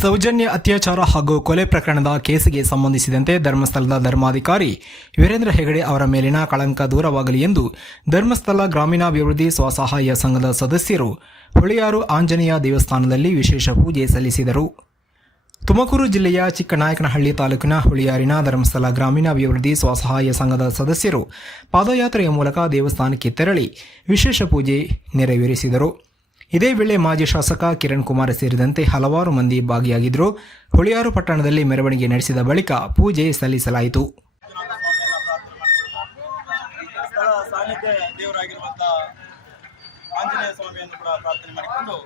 ಸೌಜನ್ಯ ಅತ್ಯಾಚಾರ ಹಾಗೂ ಕೊಲೆ ಪ್ರಕರಣದ ಕೇಸಿಗೆ ಸಂಬಂಧಿಸಿದಂತೆ ಧರ್ಮಸ್ಥಳದ ಧರ್ಮಾಧಿಕಾರಿ ವೀರೇಂದ್ರ ಹೆಗಡೆ ಅವರ ಮೇಲಿನ ಕಳಂಕ ದೂರವಾಗಲಿ ಎಂದು ಧರ್ಮಸ್ಥಳ ಗ್ರಾಮೀಣಾಭಿವೃದ್ಧಿ ಸ್ವಸಹಾಯ ಸಂಘದ ಸದಸ್ಯರು ಹುಳಿಯಾರು ಆಂಜನೇಯ ದೇವಸ್ಥಾನದಲ್ಲಿ ವಿಶೇಷ ಪೂಜೆ ಸಲ್ಲಿಸಿದರು. ತುಮಕೂರು ಜಿಲ್ಲೆಯ ಚಿಕ್ಕನಾಯಕನಹಳ್ಳಿ ತಾಲೂಕಿನ ಹುಳಿಯಾರಿನ ಧರ್ಮಸ್ಥಳ ಗ್ರಾಮೀಣಾಭಿವೃದ್ಧಿ ಸ್ವಸಹಾಯ ಸಂಘದ ಸದಸ್ಯರು ಪಾದಯಾತ್ರೆಯ ಮೂಲಕ ದೇವಸ್ಥಾನಕ್ಕೆ ತೆರಳಿ ವಿಶೇಷ ಪೂಜೆ ನೆರವೇರಿಸಿದರು. ಇದೇ ವೇಳೆ ಮಾಜಿ ಶಾಸಕ ಕಿರಣ್ ಕುಮಾರ್ ಸೇರಿದಂತೆ ಹಲವಾರು ಮಂದಿ ಭಾಗಿಯಾಗಿದ್ದರು. ಹುಳಿಯಾರು ಪಟ್ಟಣದಲ್ಲಿ ಮೆರವಣಿಗೆ ನಡೆಸಿದ ಬಳಿಕ ಪೂಜೆ ಸಲ್ಲಿಸಲಾಯಿತು. ಆಂಜನೇಯ ಸ್ವಾಮಿಯನ್ನು ಕೂಡ ಪ್ರಾರ್ಥನೆ ಮಾಡಿಕೊಂಡು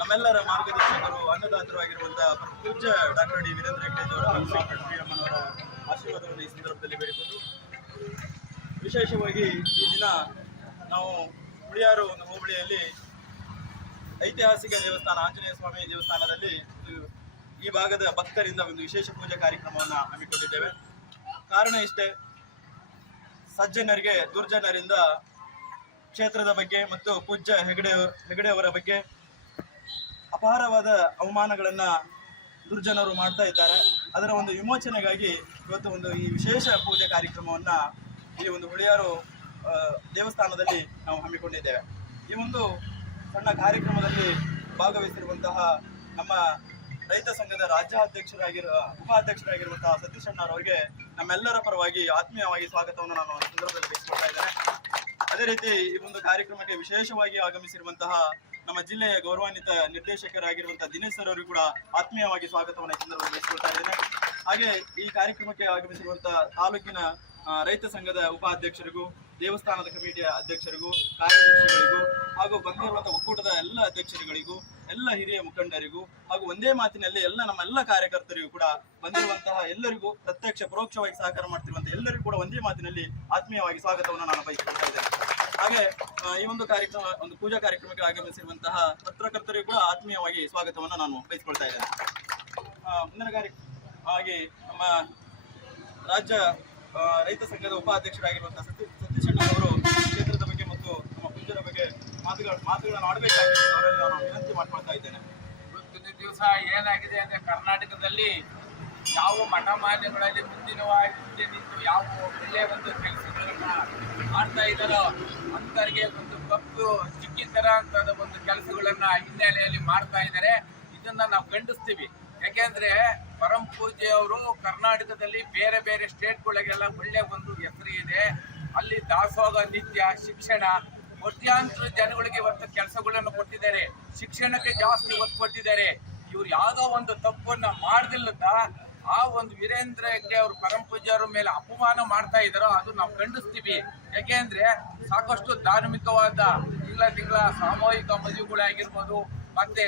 ನಮ್ಮೆಲ್ಲರ ಮಾರ್ಗದರ್ಶಕರು ಅನ್ನದಾತರು ಆಗಿರುವಂತಹ ಪೂಜ್ಯ ಡಾಕ್ಟರ್ ಡಿ ವೀರೇಂದ್ರ ಹೆಗ್ಗಡೆಯವರ ಆಶೀರ್ವಾದವನ್ನು ಈ ಸಂದರ್ಭದಲ್ಲಿ ಬೇಡಿಕೊಂಡು ವಿಶೇಷವಾಗಿ ಈ ದಿನ ನಾವು ಹುಳಿಯಾರು ಒಂದು ಹೋಬಳಿಯಲ್ಲಿ ಐತಿಹಾಸಿಕ ದೇವಸ್ಥಾನ ಆಂಜನೇಯ ಸ್ವಾಮಿ ದೇವಸ್ಥಾನದಲ್ಲಿ ಈ ಭಾಗದ ಭಕ್ತರಿಂದ ಒಂದು ವಿಶೇಷ ಪೂಜಾ ಕಾರ್ಯಕ್ರಮವನ್ನು ಹಮ್ಮಿಕೊಂಡಿದ್ದೇವೆ. ಕಾರಣ ಇಷ್ಟೇ, ಸಜ್ಜನರಿಗೆ ದುರ್ಜನರಿಂದ ಕ್ಷೇತ್ರದ ಬಗ್ಗೆ ಮತ್ತು ಪೂಜ್ಯ ಹೆಗಡೆಯವರ ಬಗ್ಗೆ ಅಪಾರವಾದ ಅವಮಾನಗಳನ್ನು ದುರ್ಜನರು ಮಾಡ್ತಾ ಇದ್ದಾರೆ. ಅದರ ಒಂದು ವಿಮೋಚನೆಗಾಗಿ ಇವತ್ತು ಒಂದು ಈ ವಿಶೇಷ ಪೂಜೆ ಕಾರ್ಯಕ್ರಮವನ್ನು ಈ ಒಂದು ಹುಳಿಯಾರು ದೇವಸ್ಥಾನದಲ್ಲಿ ನಾವು ಹಮ್ಮಿಕೊಂಡಿದ್ದೇವೆ. ಈ ಒಂದು ಸಣ್ಣ ಕಾರ್ಯಕ್ರಮದಲ್ಲಿ ಭಾಗವಹಿಸಿರುವಂತಹ ನಮ್ಮ ರೈತ ಸಂಘದ ಉಪಾಧ್ಯಕ್ಷರಾಗಿರುವಂತಹ ಸತೀಶ್ ಅಣ್ಣರವರಿಗೆ ನಮ್ಮೆಲ್ಲರ ಪರವಾಗಿ ಆತ್ಮೀಯವಾಗಿ ಸ್ವಾಗತವನ್ನು ನಾನು ಈ ಸಂದರ್ಭದಲ್ಲಿ ತಿಳಿಸಿಕೊಡ್ತಾ ಇದ್ದೇನೆ. ಅದೇ ರೀತಿ ಈ ಒಂದು ಕಾರ್ಯಕ್ರಮಕ್ಕೆ ವಿಶೇಷವಾಗಿ ಆಗಮಿಸಿರುವಂತಹ ನಮ್ಮ ಜಿಲ್ಲೆಯ ಗೌರವಾನ್ವಿತ ನಿರ್ದೇಶಕರಾಗಿರುವಂತಹ ದಿನೇಶ್ ಸರ್ ಅವರಿಗೂ ಕೂಡ ಆತ್ಮೀಯವಾಗಿ ಸ್ವಾಗತವನ್ನು ಈ ಸಂದರ್ಭದಲ್ಲಿ ತಿಳಿಸಿಕೊಡ್ತಾ ಇದ್ದೇನೆ. ಹಾಗೆ ಈ ಕಾರ್ಯಕ್ರಮಕ್ಕೆ ಆಗಮಿಸಿರುವಂತಹ ತಾಲೂಕಿನ ರೈತ ಸಂಘದ ಉಪಾಧ್ಯಕ್ಷರಿಗೂ, ದೇವಸ್ಥಾನದ ಕಮಿಟಿಯ ಅಧ್ಯಕ್ಷರಿಗೂ, ಕಾರ್ಯದರ್ಶಿಗಳಿಗೂ ಹಾಗೂ ಬಂದಿರುವಂತಹ ಒಕ್ಕೂಟದ ಎಲ್ಲ ಅಧ್ಯಕ್ಷರುಗಳಿಗೂ, ಎಲ್ಲ ಹಿರಿಯ ಮುಖಂಡರಿಗೂ ಹಾಗೂ ಒಂದೇ ಮಾತಿನಲ್ಲಿ ನಮ್ಮೆಲ್ಲ ಕಾರ್ಯಕರ್ತರಿಗೂ ಕೂಡ ಬಂದಿರುವಂತಹ ಎಲ್ಲರಿಗೂ ಪ್ರತ್ಯಕ್ಷ ಪರೋಕ್ಷವಾಗಿ ಸಹಕಾರ ಮಾಡ್ತಿರುವಂತಹ ಎಲ್ಲರಿಗೂ ಕೂಡ ಒಂದೇ ಮಾತಿನಲ್ಲಿ ಆತ್ಮೀಯವಾಗಿ ಸ್ವಾಗತವನ್ನು ನಾನು ಬಯಸಿಕೊಳ್ತಾ ಇದ್ದೇನೆ. ಹಾಗೆ ಈ ಒಂದು ಪೂಜಾ ಕಾರ್ಯಕ್ರಮಕ್ಕೆ ಆಗಮಿಸಿರುವಂತಹ ಪತ್ರಕರ್ತರಿಗೂ ಕೂಡ ಆತ್ಮೀಯವಾಗಿ ಸ್ವಾಗತವನ್ನು ನಾನು ಬಯಸಿಕೊಳ್ತಾ ಇದ್ದೇನೆ. ಮುಂದಿನ ಹಾಗೆ ನಮ್ಮ ರಾಜ್ಯ ರೈತ ಸಂಘದ ಉಪಾಧ್ಯಕ್ಷರಾಗಿರುವಂತಹ ಸತೀಶ್ ಅಣ್ಣವರು ಕ್ಷೇತ್ರದ ಬಗ್ಗೆ ಮತ್ತು ನಮ್ಮ ಪೂಜ್ಯರ ಬಗ್ಗೆ ಮಾತುಗಳನ್ನು ಆಡಬೇಕಾಗಿ ಅವರಲ್ಲಿ ನಾನು ವಿನಂತಿ ಮಾಡ್ಕೊಳ್ತಾ ಇದ್ದೇನೆ. ಇವತ್ತಿನ ದಿವಸ ಏನಾಗಿದೆ ಅಂದ್ರೆ, ಕರ್ನಾಟಕದಲ್ಲಿ ಯಾವ ಮಠಮಾನ್ಯಗಳಲ್ಲಿ ಮುಂದೆ ನಿಂತು ಯಾವ ಒಳ್ಳೆಯ ಒಂದು ಕೆಲಸಗಳನ್ನ ಮಾಡ್ತಾ ಇದ್ದಾರೋ ಅಂತರಿಗೆ ಒಂದು ಕಪ್ಪು ಚಿಕ್ಕಿತರ ಅಂತ ಒಂದು ಕೆಲಸಗಳನ್ನ ಹಿನ್ನೆಲೆಯಲ್ಲಿ ಮಾಡ್ತಾ ಇದ್ದಾರೆ. ಇದನ್ನ ನಾವು ಖಂಡಿಸ್ತೀವಿ. ಯಾಕೆಂದ್ರೆ ಪರಂ ಪೂಜ್ಯವರು ಕರ್ನಾಟಕದಲ್ಲಿ ಬೇರೆ ಬೇರೆ ಸ್ಟೇಟ್ಗಳಿಗೆಲ್ಲ ಒಳ್ಳೆ ಒಂದು ಹೆಸರು ಇದೆ. ಅಲ್ಲಿ ದಾಸೋಹ, ನಿತ್ಯ ಶಿಕ್ಷಣ, ಕೋಟ್ಯಾಂತರ ಜನಗಳಿಗೆ ಇವತ್ತು ಕೆಲಸಗಳನ್ನು ಕೊಟ್ಟಿದ್ದಾರೆ. ಶಿಕ್ಷಣಕ್ಕೆ ಜಾಸ್ತಿ ಒತ್ತು ಕೊಟ್ಟಿದ್ದಾರೆ. ಇವ್ರು ಯಾವುದೋ ಒಂದು ತಪ್ಪನ್ನ ಮಾಡ್ದಿಲ್ಲದ ಆ ಒಂದು ವೀರೇಂದ್ರ ಹೆಗ್ಗಡೆ ಅವರು ಪರಂ ಪೂಜ್ಯರ ಮೇಲೆ ಅಪಮಾನ ಮಾಡ್ತಾ ಇದ್ದಾರೋ ಅದು ನಾವು ಖಂಡಿಸ್ತೀವಿ. ಯಾಕೆಂದ್ರೆ ಸಾಕಷ್ಟು ಧಾರ್ಮಿಕವಾದ ತಿಂಗಳ ಸಾಮೂಹಿಕ ಮದುವೆಗಳಾಗಿರ್ಬೋದು, ಮತ್ತೆ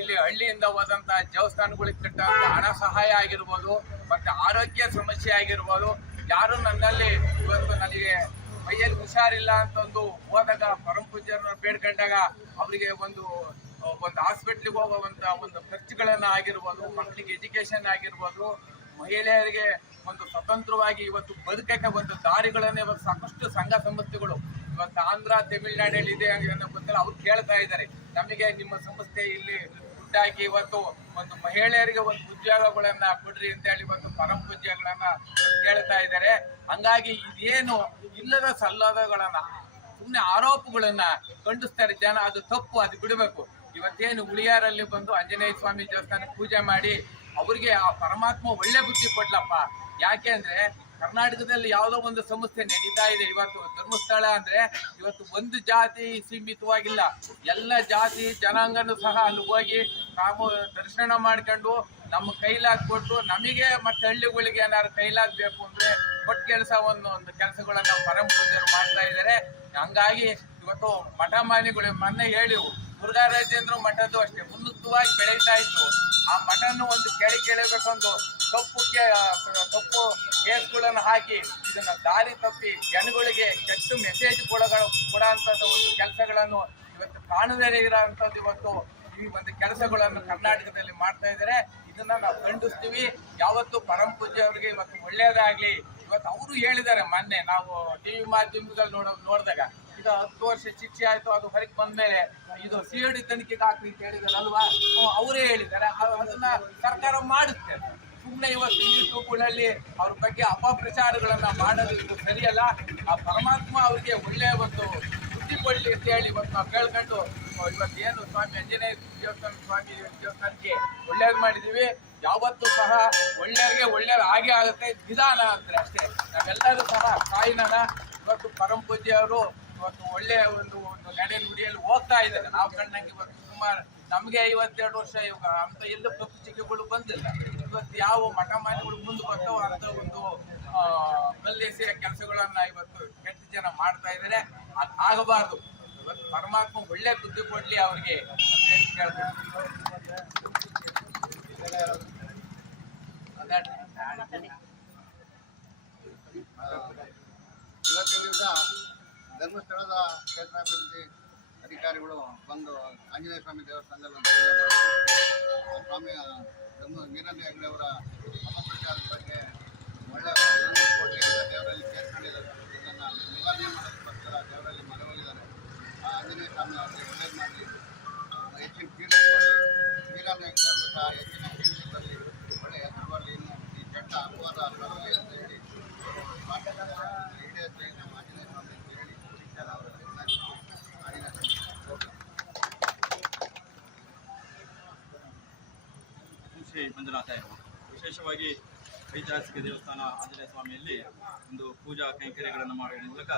ಇಲ್ಲಿ ಹಳ್ಳಿಯಿಂದ ಹೋದಂತ ದೇವಸ್ಥಾನಗಳಿಗೆ ಕಟ್ಟಂತ ಹಣ ಸಹಾಯ ಆಗಿರ್ಬೋದು, ಮತ್ತೆ ಆರೋಗ್ಯ ಸಮಸ್ಯೆ ಆಗಿರ್ಬೋದು. ಯಾರು ನನ್ನಲ್ಲಿ ಇವತ್ತು ನನಗೆ ಮೈಯಲ್ಲಿ ಹುಷಾರಿಲ್ಲ ಅಂತಂದು ಹೋದಾಗ ಪರಂ ಪೂಜ್ಯರನ್ನ ಬೇಡ್ಕೊಂಡಾಗ ಅವರಿಗೆ ಒಂದು ಹಾಸ್ಪಿಟ್ಲಿಗೆ ಹೋಗುವಂತ ಒಂದು ಖರ್ಚುಗಳನ್ನ ಆಗಿರ್ಬೋದು, ಮಕ್ಕಳಿಗೆ ಎಜುಕೇಶನ್ ಆಗಿರ್ಬೋದು, ಮಹಿಳೆಯರಿಗೆ ಒಂದು ಸ್ವತಂತ್ರವಾಗಿ ಇವತ್ತು ಬದುಕಕ್ಕೆ ಒಂದು ದಾರಿಗಳನ್ನ ಇವತ್ತು ಸಾಕಷ್ಟು ಸಂಘ ಸಂಸ್ಥೆಗಳು ಇವತ್ತು ಆಂಧ್ರ, ತಮಿಳುನಾಡಲ್ಲಿ ಇದೆ ಅನ್ನೋ ಗೊತ್ತಿಲ್ಲ, ಅವ್ರು ಕೇಳ್ತಾ ಇದ್ದಾರೆ, ನಮಗೆ ನಿಮ್ಮ ಸಂಸ್ಥೆ ಇಲ್ಲಿ ದುಡ್ಡಾಕಿ ಇವತ್ತು ಒಂದು ಮಹಿಳೆಯರಿಗೆ ಒಂದು ಉದ್ಯೋಗಗಳನ್ನ ಕೊಡ್ರಿ ಅಂತ ಹೇಳಿ ಇವತ್ತು ಪರಂ ಪೂಜ್ಯಗಳನ್ನ ಕೇಳ್ತಾ ಇದ್ದಾರೆ. ಹಂಗಾಗಿ ಇದೇನು ಇಲ್ಲದ ಸಲ್ಲದಗಳನ್ನ ಸುಮ್ಮನೆ ಆರೋಪಗಳನ್ನ ಖಂಡಿಸ್ತಾರೆ ಜನ. ಅದು ತಪ್ಪು, ಅದು ಬಿಡಬೇಕು. ಇವತ್ತೇನು ಹುಳಿಯಾರಲ್ಲಿ ಬಂದು ಆಂಜನೇಯ ಸ್ವಾಮಿ ದೇವಸ್ಥಾನ ಪೂಜೆ ಮಾಡಿ ಅವ್ರಿಗೆ ಆ ಪರಮಾತ್ಮ ಒಳ್ಳೆ ಬುದ್ಧಿ ಕೊಡ್ಲಪ್ಪ. ಯಾಕೆ ಅಂದ್ರೆ ಕರ್ನಾಟಕದಲ್ಲಿ ಯಾವುದೋ ಒಂದು ಸಂಸ್ಥೆ ನಡೀತಾ ಇದೆ. ಇವತ್ತು ಧರ್ಮಸ್ಥಳ ಅಂದ್ರೆ ಇವತ್ತು ಒಂದು ಜಾತಿ ಸೀಮಿತವಾಗಿಲ್ಲ, ಎಲ್ಲ ಜಾತಿ ಜನಾಂಗನೂ ಸಹ ಅಲ್ಲಿ ಹೋಗಿ ನಾವು ದರ್ಶನ ಮಾಡ್ಕೊಂಡು ನಮ್ಮ ಕೈಲಾಗ್ಕೊಟ್ಟು ನಮಗೆ ಮತ್ತೆ ಹಳ್ಳಿಗಳಿಗೆ ಏನಾದ್ರು ಕೈಲಾಗಬೇಕು ಅಂದ್ರೆ ಕೊಟ್ಟು ಒಂದು ಕೆಲಸಗಳನ್ನ ಪರಂ ಪೂಜ್ಯರು ಮಾಡ್ತಾ ಇದ್ದಾರೆ. ಹಂಗಾಗಿ ಇವತ್ತು ಮಠ ಮಾನ್ಯಗಳು ಮೊನ್ನೆ ಹೇಳಿವು, ಮುರುಘರಾಜೇಂದ್ರ ಮಠದ್ದು ಅಷ್ಟೇ ಉನ್ನತವಾಗಿ ಬೆಳೀತಾ ಇತ್ತು. ಆ ಮಠನ್ನು ಒಂದು ಕೆಳಬೇಕಂದು ತಪ್ಪು ಕೇಸ್ಗಳನ್ನು ಹಾಕಿ ಇದನ್ನ ದಾರಿ ತಪ್ಪಿ ಜನಗಳಿಗೆ ಕೆಟ್ಟ ಮೆಸೇಜ್ ಕೊಡುವಂಥದ್ದು ಒಂದು ಕೆಲಸಗಳನ್ನು ಇವತ್ತು ಕಾಣದೇ ಇರೋಂಥದ್ದು ಇವತ್ತು ಈ ಒಂದು ಕೆಲಸಗಳನ್ನು ಕರ್ನಾಟಕದಲ್ಲಿ ಮಾಡ್ತಾ ಇದ್ದಾರೆ. ಇದನ್ನ ನಾವು ಖಂಡಿಸ್ತೀವಿ. ಯಾವತ್ತು ಪರಂ ಪೂಜ್ಯ ಅವರಿಗೆ ಇವತ್ತು ಒಳ್ಳೆಯದಾಗ್ಲಿ. ಇವತ್ತು ಅವರು ಹೇಳಿದ್ದಾರೆ, ಮೊನ್ನೆ ನಾವು ಟಿವಿ ಮಾಧ್ಯಮದಲ್ಲಿ ನೋಡಿದಾಗ ಈಗ 10 ವರ್ಷ ಶಿಕ್ಷೆ ಆಯ್ತು, ಅದು ಹೊರಗೆ ಬಂದ್ಮೇಲೆ ಇದು CID ತನಿಖೆಗೆ ಹಾಕಿ ಅಂತ ಹೇಳಿದಾರಲ್ವಾ, ಅವರೇ ಹೇಳಿದ್ದಾರೆ. ಅದನ್ನ ಸರ್ಕಾರ ಮಾಡುತ್ತೆ. ಸುಮ್ಮನೆ ಇವತ್ತು ಯೂಟ್ಯೂಬ್ಗಳಲ್ಲಿ ಅವ್ರ ಬಗ್ಗೆ ಅಪಪ್ರಚಾರಗಳನ್ನ ಮಾಡೋದು ಸರಿಯಲ್ಲ. ಆ ಪರಮಾತ್ಮ ಅವ್ರಿಗೆ ಒಳ್ಳೆಯ ಒಂದು ಬುದ್ಧಿ ಕೊಡ್ಲಿ ಅಂತ ಹೇಳಿ ಇವತ್ತು ನಾವು ಕೇಳ್ಕೊಂಡು ಇವತ್ತೇನು ಸ್ವಾಮಿ ಆಂಜನೇಯ ಸ್ವಾಮಿ ದೇವಸ್ಥಾನಕ್ಕೆ ಒಳ್ಳೇದು ಮಾಡಿದೀವಿ. ಯಾವತ್ತೂ ಸಹ ಒಳ್ಳೆಯವರಿಗೆ ಒಳ್ಳೆಯದು ಹಾಗೆ ಆಗುತ್ತೆ. ನಿಧಾನ ಅಂದ್ರೆ ಅಷ್ಟೇ. ನಾವೆಲ್ಲರೂ ಸಹ ಕಾಯಿನನ ಇವತ್ತು ಪರಮ ಪೂಜ್ಯವರು ಇವತ್ತು ಒಳ್ಳೆಯ ಒಂದು ನಡೆ ನುಡಿಯಲ್ಲಿ ಹೋಗ್ತಾ ಇದ್ದಾರೆ. ನಾವು ಕಂಡಂಗೆ ಇವತ್ತು ಸುಮಾರು ನಮಗೆ 52 ವರ್ಷ ಇವಾಗ ಅಂತ ಎಲ್ಲೂ ಪತ್ರಿಕೆಗಳು ಬಂದಿಲ್ಲ. ಇವತ್ತು ಯಾವ ಮಠ ಮಾನ್ಯಗಳು ಮುಂದೆ ಬರ್ತಾವ ಅಂತ ಒಂದು ಕಲ್ಲೇಸಿಯ ಕೆಲಸಗಳನ್ನ ಇವತ್ತು ಕೆಟ್ಟ ಜನ ಮಾಡ್ತಾ ಇದ್ದಾರೆ. ಅದು ಆಗಬಾರ್ದು. ಇವತ್ತು ಪರಮಾತ್ಮ ಒಳ್ಳೆ ಬುದ್ಧಿ ಕೊಡ್ಲಿ ಅವ್ರಿಗೆ ಅಂತ ಹೇಳಿ ಕೇಳ್ತಾರೆ. ಇವತ್ತಿನ ದಿವಸ ಧರ್ಮಸ್ಥಳದ ಕ್ಷೇತ್ರಾಭಿವೃದ್ಧಿ ಅಧಿಕಾರಿಗಳು ಬಂದು ಆಂಜನೇಯ ಸ್ವಾಮಿ ದೇವಸ್ಥಾನದಲ್ಲಿ ಒಂದು ಪೂಜೆ ಮಾಡಿ ಸ್ವಾಮಿ ವೀರೇಂದ್ರ ಹೆಗ್ಗಡೆ ಅವರ ಅಪಪ್ರಚಾರದ ಬಗ್ಗೆ ಒಳ್ಳೆಯ ಕೋಟಿ ದೇವರಲ್ಲಿ ಸೇರ್ಕೊಂಡಿದ್ದಾರೆ. ಇದನ್ನು ನಿವಾರಣೆ ಮಾಡೋದಕ್ಕೋಸ್ಕರ ದೇವರಲ್ಲಿ ಮನವೊಲಿದ್ದಾರೆ. ಆಂಜನೇಯ ಸ್ವಾಮಿ ಅವರಿಗೆ ಒಳ್ಳೇದು ಮಾಡಲಿ, ಹೆಚ್ಚಿನ ಕೀರ್ತಿ ಬರಲಿ, ವೀರೇಂದ್ರ ಹೆಗ್ಗಡೆ ಅವರು ಸಹ ಹೆಚ್ಚಿನ ಕೀರ್ತಿ ಬರಲಿ, ಒಳ್ಳೆಯ ಹೆಸರು ಬರಲಿ. ಇನ್ನು ಈ ಕೆಟ್ಟ ಅಪವಾದ ಬರಲಿ ಅಂತ ಹೇಳಿ ಇಡೀ ನಮ್ಮ ಆಂಜನೇಯ ಸ್ವಾಮಿ ಅಂತ ಹೇಳಿ ಅವರ ಶ್ರೀ ಮಂಜುನಾಥ ಇರಬಹುದು. ವಿಶೇಷವಾಗಿ ಐತಿಹಾಸಿಕ ದೇವಸ್ಥಾನ ಆಂಜನೇಯ ಸ್ವಾಮಿಯಲ್ಲಿ ಒಂದು ಪೂಜಾ ಕೈಂಕರ್ಯಗಳನ್ನು ಮಾಡುವ ಮೂಲಕ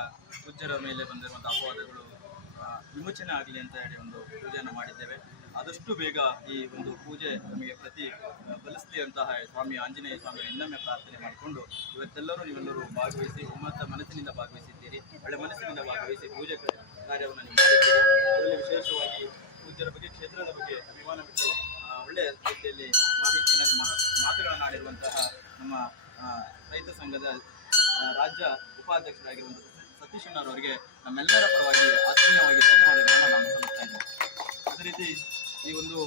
ಪೂಜ್ಯರ ಮೇಲೆ ಬಂದಿರುವಂಥ ಅಪವಾದಗಳು ವಿಮೋಚನೆ ಆಗಲಿ ಅಂತ ಹೇಳಿ ಒಂದು ಪೂಜೆಯನ್ನು ಮಾಡಿದ್ದೇವೆ. ಆದಷ್ಟು ಬೇಗ ಈ ಒಂದು ಪೂಜೆ ನಮಗೆ ಫಲಿಸಲಿ ಅಂತಹ ಸ್ವಾಮಿ ಆಂಜನೇಯ ಸ್ವಾಮಿ ಇನ್ನೊಮ್ಮೆ ಪ್ರಾರ್ಥನೆ ಮಾಡಿಕೊಂಡು ಇವತ್ತೆಲ್ಲರೂ ನೀವೆಲ್ಲರೂ ಭಾಗವಹಿಸಿ ಉನ್ನತ ಮನಸ್ಸಿನಿಂದ ಭಾಗವಹಿಸಿದ್ದೀರಿ. ಒಳ್ಳೆ ಮನಸ್ಸಿನಿಂದ ಭಾಗವಹಿಸಿ ಪೂಜೆ ಕಾರ್ಯವನ್ನು ನೀವು ಮಾಡಿದ್ದೀರಿ. ಅದರಲ್ಲಿ ವಿಶೇಷವಾಗಿ ಪೂಜ್ಯರ ಬಗ್ಗೆ, ಕ್ಷೇತ್ರದ ಬಗ್ಗೆ ಅಭಿಮಾನ ಬಿಟ್ಟು ಒಳ್ಳೆಯ ರೀತಿಯಲ್ಲಿ ಮಾಹಿತಿಯನ್ನು ಮಾತುಗಳನ್ನು ಆಡಿರುವಂತಹ ನಮ್ಮ ರೈತ ಸಂಘದ ರಾಜ್ಯ ಉಪಾಧ್ಯಕ್ಷರಾಗಿರುವಂಥ ಸತೀಶಣ್ಣರವರಿಗೆ ನಮ್ಮೆಲ್ಲರ ಪರವಾಗಿ ಆತ್ಮೀಯವಾಗಿ ಧನ್ಯವಾದಗಳನ್ನು ನಾನು ಸಲ್ಲಿಸ್ತಾ ಇದ್ದೇನೆ. ಅದೇ ರೀತಿ ಈ ಒಂದು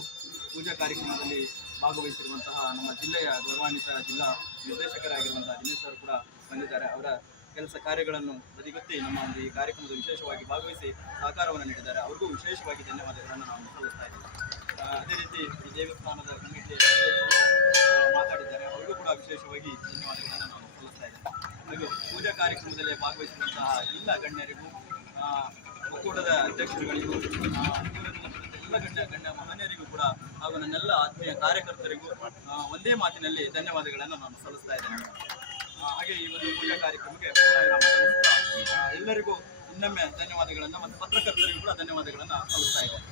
ಪೂಜಾ ಕಾರ್ಯಕ್ರಮದಲ್ಲಿ ಭಾಗವಹಿಸಿರುವಂತಹ ನಮ್ಮ ಜಿಲ್ಲೆಯ ಗೌರವಾನ್ವಿತ ಜಿಲ್ಲಾ ನಿರ್ದೇಶಕರಾಗಿರುವಂತಹ ದಿನೇಶ್ ಅವರು ಕೂಡ ಬಂದಿದ್ದಾರೆ. ಅವರ ಕೆಲಸ ಕಾರ್ಯಗಳನ್ನು ಬದಿಗೊತ್ತಿ ನಮ್ಮ ಒಂದು ಈ ಕಾರ್ಯಕ್ರಮದ ವಿಶೇಷವಾಗಿ ಭಾಗವಹಿಸಿ ಸಹಕಾರವನ್ನು ನೀಡಿದ್ದಾರೆ. ಅವ್ರಿಗೂ ವಿಶೇಷವಾಗಿ ಧನ್ಯವಾದಗಳನ್ನು ನಾವು ಸಲ್ಲಿಸ್ತಾ ಇದ್ದೇವೆ. ಅದೇ ರೀತಿ ಈ ದೇವಸ್ಥಾನದ ಕಮಿಟಿಯ ಮಾತಾಡಿದ್ದಾರೆ. ಅವರಿಗೂ ಕೂಡ ವಿಶೇಷವಾಗಿ ಧನ್ಯವಾದಗಳನ್ನು ನಾವು ಸಲ್ಲಿಸ್ತಾ ಇದ್ದೇವೆ. ಹಾಗೂ ಪೂಜಾ ಕಾರ್ಯಕ್ರಮದಲ್ಲಿ ಭಾಗವಹಿಸಿದಂತಹ ಎಲ್ಲ ಗಣ್ಯರಿಗೂ, ಒಕ್ಕೂಟದ ಅಧ್ಯಕ್ಷರುಗಳಿಗೂ, ಎಲ್ಲ ಗಣ್ಯ ಮಹನೀಯರಿಗೂ ಕೂಡ ಹಾಗೂ ನನ್ನೆಲ್ಲ ಆತ್ಮೀಯ ಕಾರ್ಯಕರ್ತರಿಗೂ ಒಂದೇ ಮಾತಿನಲ್ಲಿ ಧನ್ಯವಾದಗಳನ್ನು ನಾನು ಸಲ್ಲಿಸ್ತಾ ಇದ್ದೇನೆ. ಹಾಗೆ ಈ ಒಂದು ಪೂಜಾ ಕಾರ್ಯಕ್ರಮಕ್ಕೆ ಎಲ್ಲರಿಗೂ ಇನ್ನೊಮ್ಮೆ ಧನ್ಯವಾದಗಳನ್ನು ಮತ್ತು ಪತ್ರಕರ್ತರಿಗೂ ಕೂಡ ಧನ್ಯವಾದಗಳನ್ನು ಸಲ್ಲಿಸ್ತಾ ಇದ್ದೇನೆ.